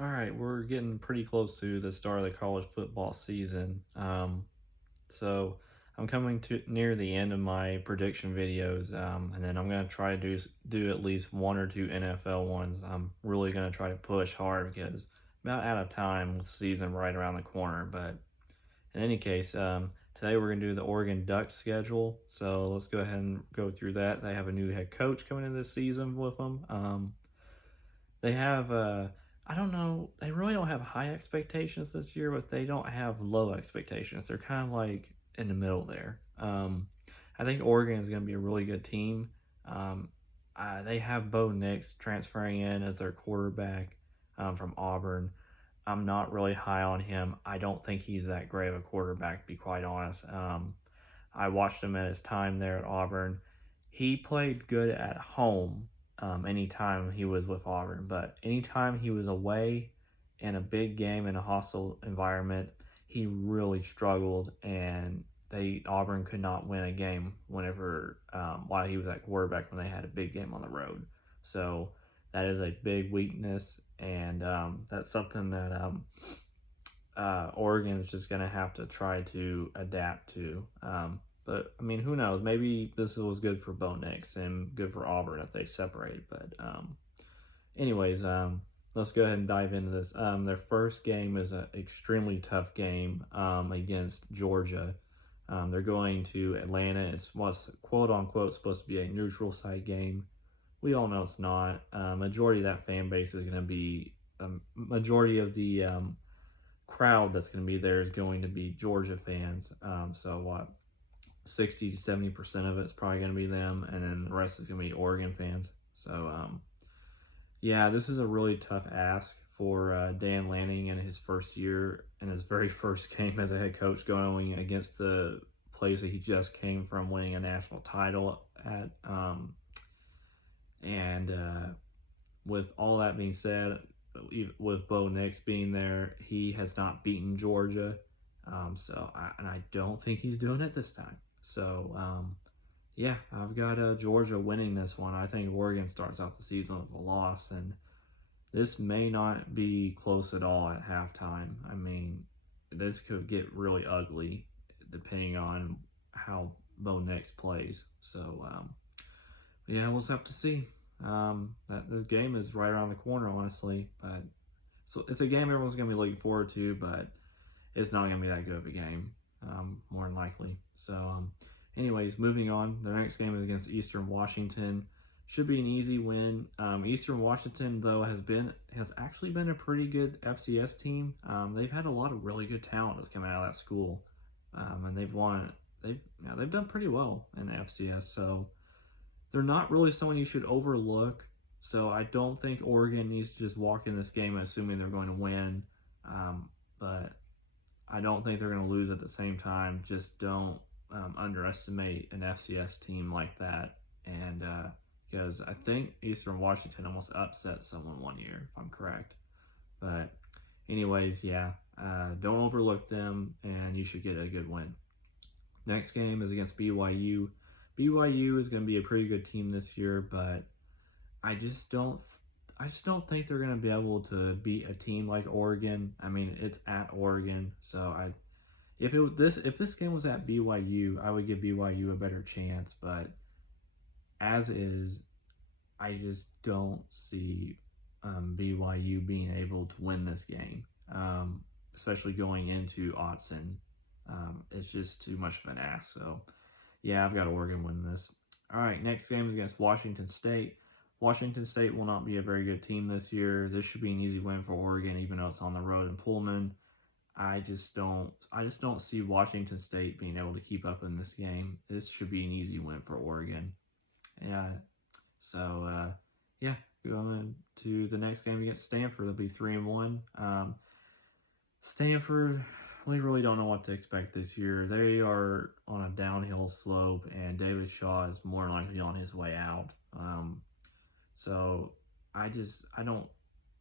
All right, we're getting pretty close to the start of the college football season. So I'm coming to near the end of my prediction videos, and then I'm gonna try to do at least one or two NFL ones. I'm really gonna try to push hard because I'm about out of time with the season right around the corner. But in any case, today we're gonna do the Oregon Ducks schedule. So let's go ahead and go through that. They have a new head coach coming in this season with them. They have I don't know, they really don't have high expectations this year, but they don't have low expectations. They're kind of like in the middle there. I think Oregon is going to be a really good team. They have Bo Nix transferring in as their quarterback from Auburn. I'm not really high on him. I don't think he's that great of a quarterback, to be quite honest. I watched him at his time there at Auburn. He played good at home anytime he was with Auburn, but anytime he was away in a big game in a hostile environment, he really struggled, and Auburn could not win a game whenever while he was at quarterback when they had a big game on the road. So that is a big weakness, and that's something that Oregon is just going to have to try to adapt to. But I mean, who knows? Maybe this was good for Bo Nix and good for Auburn if they separate. But anyways, let's go ahead and dive into this. Their first game is an extremely tough game against Georgia. They're going to Atlanta. It's what's quote unquote supposed to be a neutral site game. We all know it's not. Majority of that fan base is going to be majority of the crowd that's going to be there is going to be Georgia fans. So what, 60 to 70% of it's probably going to be them, and then the rest is going to be Oregon fans. So yeah, this is a really tough ask for Dan Lanning in his first year and his very first game as a head coach, going against the place that he just came from winning a national title at. And with all that being said, with Bo Nix being there, he has not beaten Georgia. I don't think he's doing it this time. So, yeah, I've got Georgia winning this one. I think Oregon starts out the season with a loss, and this may not be close at all at halftime. I mean, this could get really ugly depending on how Bo Nix plays. So, yeah, we'll just have to see. That this game is right around the corner, honestly. But so it's a game everyone's gonna be looking forward to, but it's not gonna be that good of a game, more than likely. So, anyways, moving on. The next game is against Eastern Washington. Should be an easy win. Eastern Washington, though, has actually been a pretty good FCS team. They've had a lot of really good talent that's come out of that school, and they've won. They've done pretty well in the FCS. So they're not really someone you should overlook. So I don't think Oregon needs to just walk in this game assuming they're going to win. But I don't think they're going to lose at the same time. Just don't underestimate an FCS team like that. And because I think Eastern Washington almost upset someone one year, if I'm correct. But anyways, yeah, don't overlook them, and you should get a good win. Next game is against BYU. BYU is going to be a pretty good team this year, but I just don't think they're going to be able to beat a team like Oregon. I mean, it's at Oregon, so if this game was at BYU, I would give BYU a better chance, but as is, I just don't see BYU being able to win this game, especially going into Autzen. It's just too much of an ask, so yeah, I've got Oregon winning this. All right, next game is against Washington State. Washington State will not be a very good team this year. This should be an easy win for Oregon, even though it's on the road in Pullman. I just don't see Washington State being able to keep up in this game. This should be an easy win for Oregon. Yeah. So yeah, going to the next game against Stanford. They'll be 3-1. Stanford, we really don't know what to expect this year. They are on a downhill slope, and David Shaw is more likely on his way out. So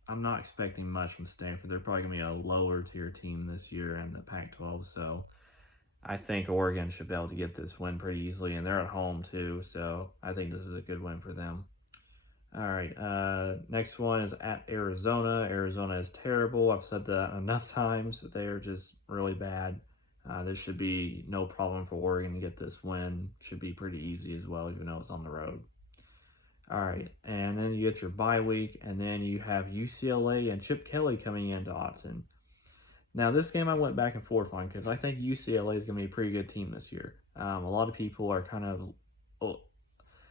I'm not expecting much from Stanford. They're probably going to be a lower tier team this year in the Pac-12. So I think Oregon should be able to get this win pretty easily, and they're at home too. So I think this is a good win for them. All right. Next one is at Arizona. Arizona is terrible. I've said that enough times. They're just really bad. This should be no problem for Oregon to get this win. Should be pretty easy as well, even though it's on the road. All right, and then you get your bye week, and then you have UCLA and Chip Kelly coming into Autzen. Now, this game I went back and forth on because I think UCLA is going to be a pretty good team this year. A lot of people are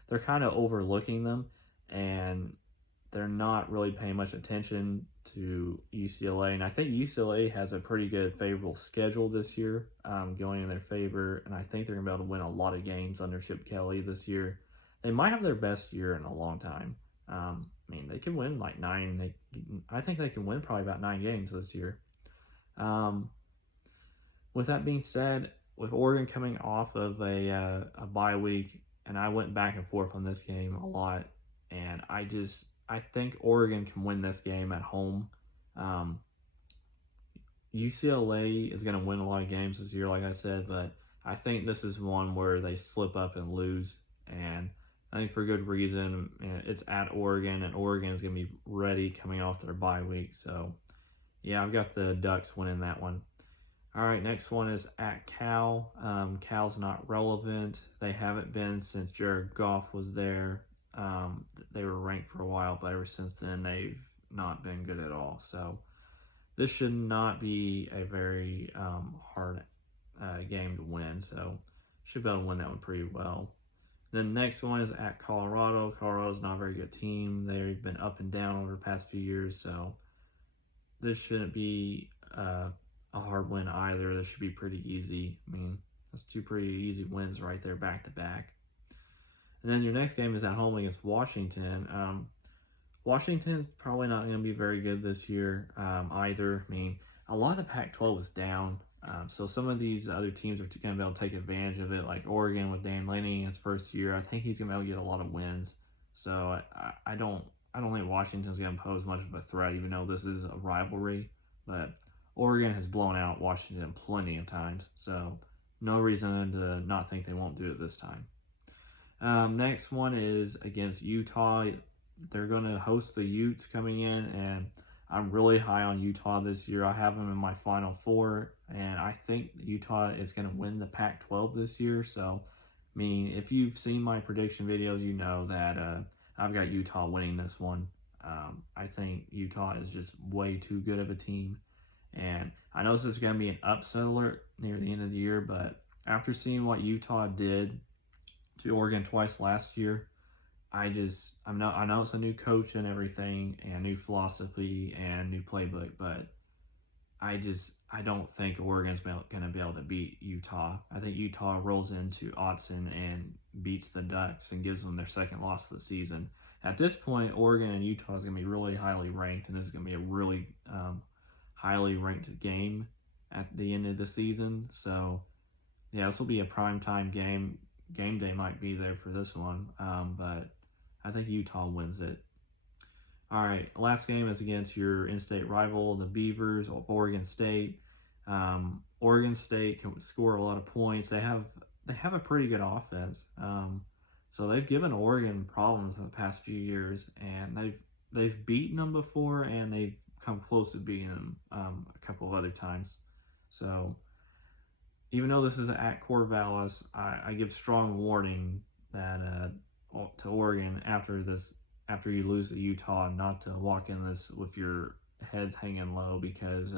they're kind of overlooking them, and they're not really paying much attention to UCLA. And I think UCLA has a pretty good favorable schedule this year, going in their favor, and I think they're going to be able to win a lot of games under Chip Kelly this year. They might have their best year in a long time. I mean, they can win like 9. I think they can win probably about 9 games this year. With that being said, with Oregon coming off of a bye week, and I went back and forth on this game a lot, and I think Oregon can win this game at home. UCLA is going to win a lot of games this year, like I said, but I think this is one where they slip up and lose, and I think for good reason. It's at Oregon, and Oregon is going to be ready coming off their bye week. So, yeah, I've got the Ducks winning that one. All right, next one is at Cal. Cal's not relevant. They haven't been since Jared Goff was there. They were ranked for a while, but ever since then, they've not been good at all. So this should not be a very hard game to win. So should be able to win that one pretty well. Then the next one is at Colorado. Colorado's not a very good team. They've been up and down over the past few years, so this shouldn't be a hard win either. This should be pretty easy. I mean, that's 2 pretty easy wins right there back to back. And then your next game is at home against Washington. Washington's probably not going to be very good this year either. I mean, a lot of the Pac-12 is down. So some of these other teams are going to be able to take advantage of it, like Oregon with Dan Lanning in his first year. I think he's going to be able to get a lot of wins. So I don't think Washington's going to pose much of a threat, even though this is a rivalry. But Oregon has blown out Washington plenty of times, so no reason to not think they won't do it this time. Next one is against Utah. They're going to host the Utes coming in, and I'm really high on Utah this year. I have them in my Final Four, and I think Utah is going to win the Pac-12 this year. So, I mean, if you've seen my prediction videos, you know that I've got Utah winning this one. I think Utah is just way too good of a team. And I know this is going to be an upset alert near the end of the year, but after seeing what Utah did to Oregon twice last year, I know it's a new coach and everything, and new philosophy and new playbook, but I don't think Oregon's going to be able to beat Utah. I think Utah rolls into Autzen and beats the Ducks and gives them their second loss of the season. At this point, Oregon and Utah is going to be really highly ranked, and this is going to be a really highly ranked game at the end of the season. So, yeah, this will be a primetime game. Game day might be there for this one, but I think Utah wins it. All right, last game is against your in-state rival, the Beavers of Oregon State. Oregon State can score a lot of points. They have a pretty good offense. So they've given Oregon problems in the past few years, and they've beaten them before, and they've come close to beating them a couple of other times. So even though this is at Corvallis, I give strong warning that to Oregon after you lose to Utah, not to walk in this with your heads hanging low, because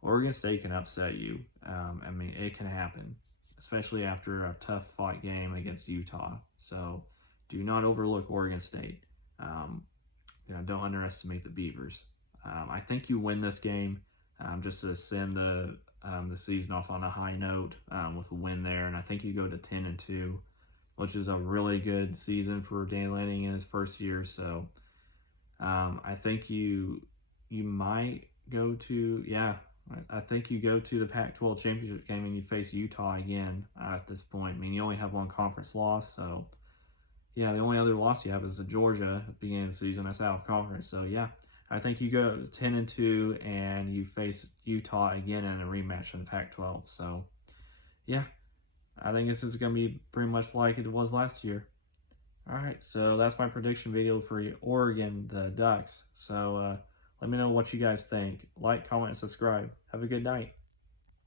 Oregon State can upset you. I mean, it can happen, especially after a tough fought game against Utah. So do not overlook Oregon State. Don't underestimate the Beavers. I think you win this game just to send the season off on a high note with a win there, and I think you go to 10-2, which is a really good season for Dan Lanning in his first year. So I think you might go to I think you go to the Pac-12 championship game and you face Utah again at this point. I mean, you only have one conference loss, so yeah, the only other loss you have is to Georgia at the beginning of the season. That's out of conference, so yeah. I think you go 10-2 and you face Utah again in a rematch in the Pac-12. So, yeah, I think this is going to be pretty much like it was last year. All right, so that's my prediction video for Oregon, the Ducks. So let me know what you guys think. Like, comment, and subscribe. Have a good night.